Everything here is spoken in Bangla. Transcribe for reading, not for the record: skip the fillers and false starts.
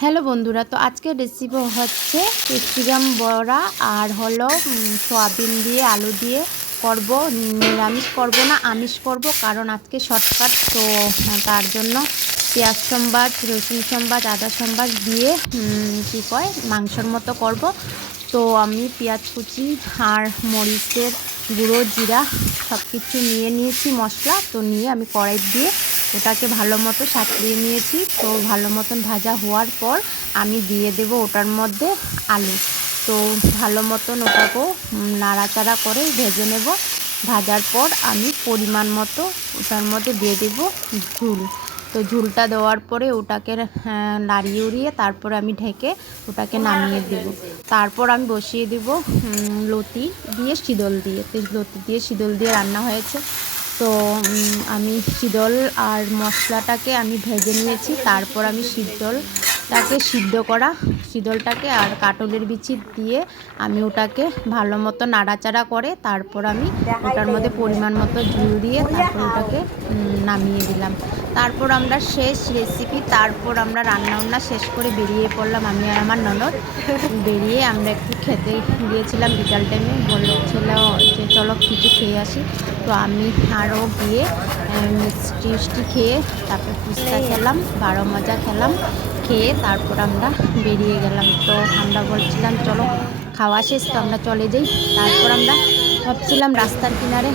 হ্যালো বন্ধুরা, তো আজকের রেসিপি হচ্ছে ক্যাপসিকাম বড়া আর হলো সয়াবিন দিয়ে আলু দিয়ে করব। নিরামিষ করব না, আমিষ করব, কারণ আজকে শর্টকাট। তো তার জন্য পেঁয়াজ সম্বাদ, রসুন সম্বাদ, আদা সম্বাদ দিয়ে কী কয় মাংসর মতো করব। তো আমি পেঁয়াজ কুচি আর মরিচের গুঁড়ো, জিরা সব কিছু নিয়ে নিয়েছি মশলা। তো নিয়ে আমি কড়াই দিয়ে ওটাকে ভালো মতো সাঁতরিয়ে নিয়েছি। তো ভালো মতন ভাজা হওয়ার পর আমি দিয়ে দেব ওটার মধ্যে আলু। তো ভালো মতন ওটাকেও নাড়াচাড়া করে ভেজে নেব। ভাজার পর আমি পরিমাণ মতো ওটার মধ্যে দিয়ে দেব ঝুল। তো ঝুলটা দেওয়ার পরে ওটাকে নাড়িয়ে উড়িয়ে তারপর আমি ঢেকে ওটাকে নামিয়ে দেব। তারপর আমি বসিয়ে দেব লতি দিয়ে শীতল দিয়ে। তো লতি দিয়ে শীতল দিয়ে রান্না হয়েছে। তো আমি শীতল আর মশলাটাকে আমি ভেজে নিয়েছি। তারপর আমি শীতলটাকে আর কাটলের বিচি দিয়ে আমি ওটাকে ভালো মতো নাড়াচাড়া করে তারপর আমি ওটার মধ্যে পরিমাণ মতো ঝুল দিয়ে তারপর ওটাকে নামিয়ে দিলাম। তারপর আমরা শেষ রেসিপি, তারপর আমরা রান্না শেষ করে বেরিয়ে পড়লাম। আমি আর আমার ননদ বেরিয়ে আমরা একটু খেতে গিয়েছিলাম বিকাল টাইমে। বলছিল যে চলো কিছু খেয়ে আসি। তো আমি আরও গিয়ে মিষ্টি খেয়ে তারপর ফুচকা খেলাম, 12 মজা খেলাম। খেয়ে তারপর আমরা বেরিয়ে গেলাম। তো আমরা বলছিলাম চলো খাওয়া শেষ, তো আমরা চলে যাই। তারপর আমরা ভাবছিলাম রাস্তার কিনারে